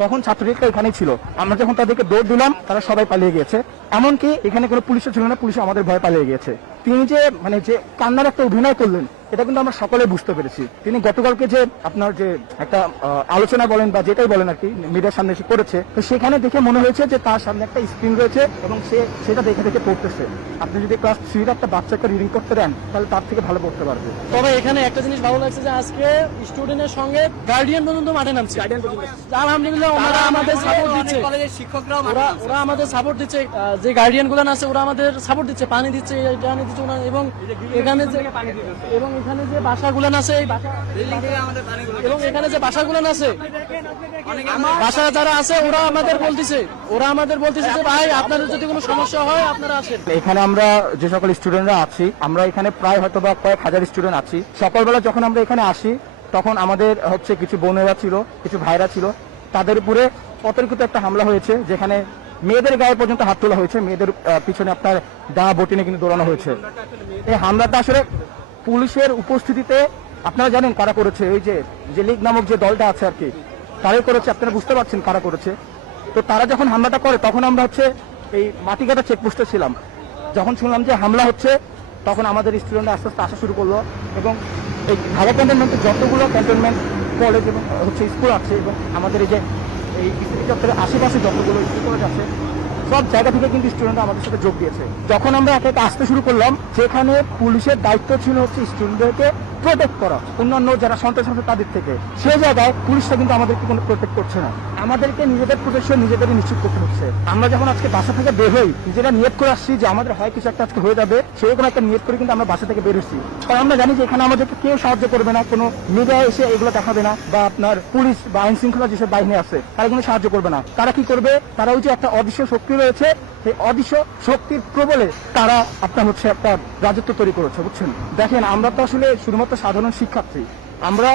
তখন ছাত্রলীগটা এখানেই ছিল। আমরা যখন তাদেরকে দৌড় দিলাম তারা সবাই পালিয়ে গিয়েছে, এমনকি এখানে কোনো পুলিশও ছিল না, পুলিশ আমাদের ভয়ে পালিয়ে গিয়েছে। তিনি যে যে কান্নার একটা অভিনয় করলেন এটা কিন্তু আমরা সকলে বুঝতে পেরেছি। তিনি গতকালকে যে আপনার যে একটা আলোচনা বলেন বা যেটাই বলেন আর কি মিডিয়ার সামনে এসে করেছে, তো সেখানে দেখে মনে হয়েছে যে তার সামনে একটা স্ক্রিন রয়েছে এবং সে সেটা দেখে দেখে পড়তেছে। আপনি যদি ক্লাস 3 একটা বাচ্চাকে রিডিং করতে দেন তাহলে তার থেকে ভালো পড়তে পারবে। তবে এখানে একটা জিনিস ভালো লাগছে যে আজকে স্টুডেন্টের সঙ্গে গার্ডিয়ান পর্যন্ত মাঠে নামছে। আলহামদুলিল্লাহ ওনারা আমাদের সাপোর্ট দিচ্ছে, ওরা আমাদের সাপোর্ট দিচ্ছে, যে গার্ডিয়ান গুলান আছে ওরা আমাদের সাপোর্ট দিচ্ছে, পানি দিচ্ছে, এটা দিচ্ছে এবং এখানে যে বাসাগুলান আছে এবং এখানে যে বাসাগুলান আছে বাসা যারা আছে ওরা আমাদের বলতেছে যে ভাই আপনাদের যদি কোনো সমস্যা হয় আপনারা আসেন। এখানে আমরা যে সকল স্টুডেন্টরা আছি, আমরা এখানে প্রায় হয়তো বা কয়েক হাজার স্টুডেন্ট আছি। সকালবেলা যখন আমরা এখানে আসি তখন আমাদের কিছু বোনেরা ছিল, কিছু ভাইরা ছিল, তাদের উপরে অতর্কিত একটা হামলা হয়েছে, যেখানে মেয়েদের গায়ে পর্যন্ত হাত তোলা হয়েছে, মেয়েদের পিছনে আপনার দা বটিনে কিন্তু দৌড়ানো হয়েছে। এই হামলাটা আসলে পুলিশের উপস্থিতিতে আপনারা জানেন কারা করেছে, ওই যে লীগ নামক যে দলটা আছে আর কি, তারাই করেছে। আপনারা বুঝতে পারছেন কারা করেছে। তো তারা যখন হামলাটা করে তখন আমরা এই মাটিকাটা চেকপোস্টে ছিলাম। যখন শুনলাম যে হামলা হচ্ছে তখন আমাদের স্টুডেন্টরা আস্তে আস্তে আসা শুরু করলো এবং এই ঢাকা ক্যান্টনমেন্টের যতগুলো ক্যান্টনমেন্ট কলেজ এবং স্কুল আছে এবং আমাদের এই চত্বরের আশেপাশে যতগুলো স্কুল কলেজ আছে সব জায়গা থেকে কিন্তু স্টুডেন্টরা আমাদের সাথে যোগ দিয়েছে। যখন আমরা একে একে আসতে শুরু করলাম, সেখানে পুলিশের দায়িত্ব ছিল স্টুডেন্টদেরকে প্রোটেক্ট করা অন্যান্য যারা সন্ত্রাস আছে তাদের থেকে। সেই জায়গায় পুলিশটা কিন্তু আমাদেরকে কোনো প্রোটেক্ট করছে না, আমাদেরকে নিজেদের প্রোটেকশন নিজেদেরই নিশ্চিত করতে হচ্ছে। আমরা যখন আজকে বাসা থেকে বের হই, নিজেরা নিয়ত করে আসছি যে আমাদের হয় কিছু একটা আজকে হয়ে যাবে, সেরকম একটা নিয়ত করে কিন্তু আমরা বাসা থেকে বের হচ্ছি। কারণ আমরা জানি যে এখানে আমাদেরকে কেউ সাহায্য করবে না, কোনো মিডিয়া এসে এগুলো দেখাবে না, বা আপনার পুলিশ বা আইন শৃঙ্খলা যেসব বাহিনী আছে তারা কিন্তু সাহায্য করবে না। তারা কি করবে? তারা ওই যে একটা অদৃশ্য শক্তি রয়েছে, সেই অদৃশ্য শক্তির প্রবলে তারা আপনার একটা রাজত্ব তৈরি করেছে, বুঝছেন? দেখেন, আমরা তো আসলে শুধুমাত্র সাধারণ শিক্ষার্থী। আমরা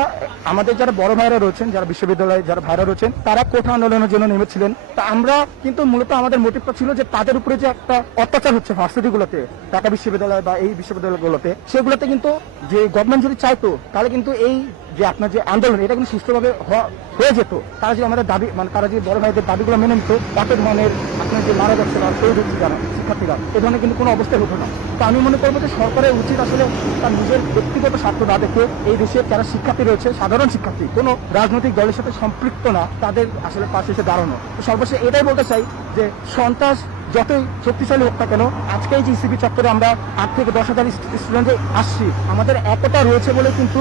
আমাদের যারা বড় ভাইরা রয়েছেন, যারা বিশ্ববিদ্যালয়ে যারা ভাইরা রয়েছেন, তারা কোঠা আন্দোলনের জন্য নেমেছিলেন। তা আমরা কিন্তু মূলত আমাদের মোটিভটা ছিল যে তাদের উপরে যে একটা অত্যাচার হচ্ছে ভার্সিটিগুলোতে, ঢাকা বিশ্ববিদ্যালয় বা এই বিশ্ববিদ্যালয়গুলোতে, সেগুলোতে কিন্তু যে গভর্নমেন্ট যদি চাইতো তাহলে কিন্তু এই যে আপনার যে আন্দোলন এটা কিন্তু সুষ্ঠুভাবে হয়ে যেত। তারা যে আমাদের দাবি তারা যে বড় ভাইদের দাবিগুলো মেনে নিত, এত ধরনের আপনার যে মারা যাচ্ছে বা শহীদ হচ্ছে যারা শিক্ষার্থীরা, এ ধরনের কিন্তু কোনো অবস্থায় হতো না। তো আমি মনে করবো যে সরকারের উচিত আসলে তার নিজের ব্যক্তিগত স্বার্থ না দেখে এই দেশের যারা শিক্ষার্থী রয়েছে, সাধারণ শিক্ষার্থী, কোনো রাজনৈতিক দলের সাথে সম্পৃক্ত না, তাদের আসলে পাশে এসে দাঁড়ানো। তো সর্বশেষ এটাই বলতে চাই যে সন্ত্রাস যতই শক্তিশালী হোক না কেন, আজকে এই যে ইসিবি চত্বরে আমরা 8 থেকে 10,000 স্টুডেন্ট আসছি, আমাদের একতা রয়েছে বলে কিন্তু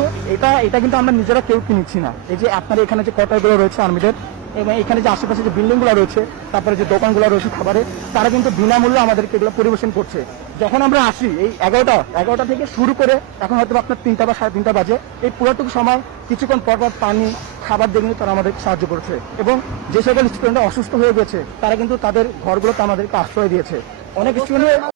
এটা কিন্তু আমরা নিজেরা কেউ কিনছি না। এই যে আপনার এখানে যে কোয়ার্টারগুলো রয়েছে আর্মিদের, এবং এখানে যে আশেপাশে যে বিল্ডিং গুলো রয়েছে, তারপরে যে দোকানগুলো রয়েছে খাবারের, তারা কিন্তু বিনামূল্যে আমাদেরকে এগুলো পরিবেশন করছে। যখন আমরা আসি এই 11টা থেকে শুরু করে এখন হয়তো আপনার 3টা বা 3:30 বাজে, এই পুরোটুকু সময় কিছুক্ষণ পর পানি খাবার দিয়ে তারা আমাদের সাহায্য করছে। এবং যে সকল স্টুডেন্টরা অসুস্থ হয়ে গেছে তারা কিন্তু তাদের ঘরগুলোতে আমাদেরকে আশ্রয় দিয়েছে। অনেক স্টুডেন্ট